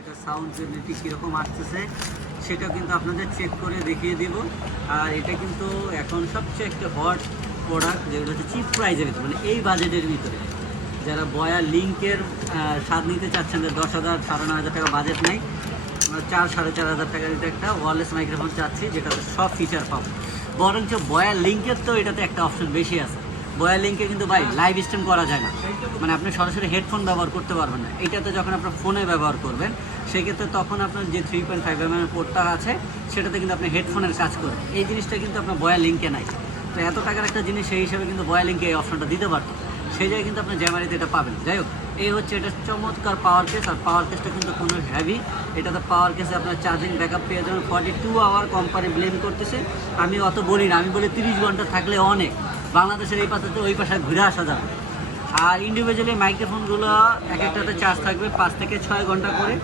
এটা sound quality কীরকম আসতেছে সেটা কিন্তু আপনাদের চেক করে দেখিয়ে দিব। আর এটা কিন্তু এখন সবচেয়ে একটা হট প্রোডাক্ট, যেগুলো হচ্ছে চিপ প্রাইজের ভিতরে, মানে এই বাজেটের ভিতরে যারা বয়া লিঙ্কের স্বাদ নিতে চাচ্ছেন, যে 10,000 9,500 টাকা বাজেট নাই, আমরা 4-4.5 টাকার এটা একটা ওয়্যারলেস মাইক্রোফোন চাচ্ছি, যেটাতে সব ফিচার পাবো। বরঞ্চ বয়া লিঙ্কের তো এটাতে একটা অপশন বেশি আছে। বয়া লিঙ্কে কিন্তু ভাই লাইভ স্ট্রিম করা যায় না, মানে আপনি সরাসরি হেডফোন ব্যবহার করতে পারবেন না। এটাতে যখন আপনার ফোনে ব্যবহার করবেন সেক্ষেত্রে তখন আপনার যে 3.5 mm পোর্টটা আছে সেটাতে কিন্তু আপনি হেডফোনের কাজ করবেন। এই জিনিসটা কিন্তু আপনার বয়া লিঙ্কে নাই। তো এত টাকার একটা জিনিস সেই হিসাবে কিন্তু বয়া লিঙ্কে এই অপশনটা দিতে পারতো, সেই জায়গায় কিন্তু আপনি জ্যামারিতে এটা পাবেন। যাই হোক, এই হচ্ছে এটা চমৎকার পাওয়ার কেস। আর পাওয়ার কেসটা কিন্তু কোনো হেভি, এটাতে পাওয়ার কেসে আপনার চার্জিং ব্যাকআপ পেয়ে যাবেন 42 আওয়ার। কোম্পানি ব্লেম করতেছে, আমি অত বলি না, আমি বলি 30 ঘন্টা থাকলে অনেক, বাংলাদেশের এই পাশে ওই পাশে ঘুরে আসা যাবে। আর ইন্ডিভিজুয়ালি মাইক্রোফোনগুলো এক একটাতে চার্জ থাকবে 5 থেকে 6 ঘন্টা করে।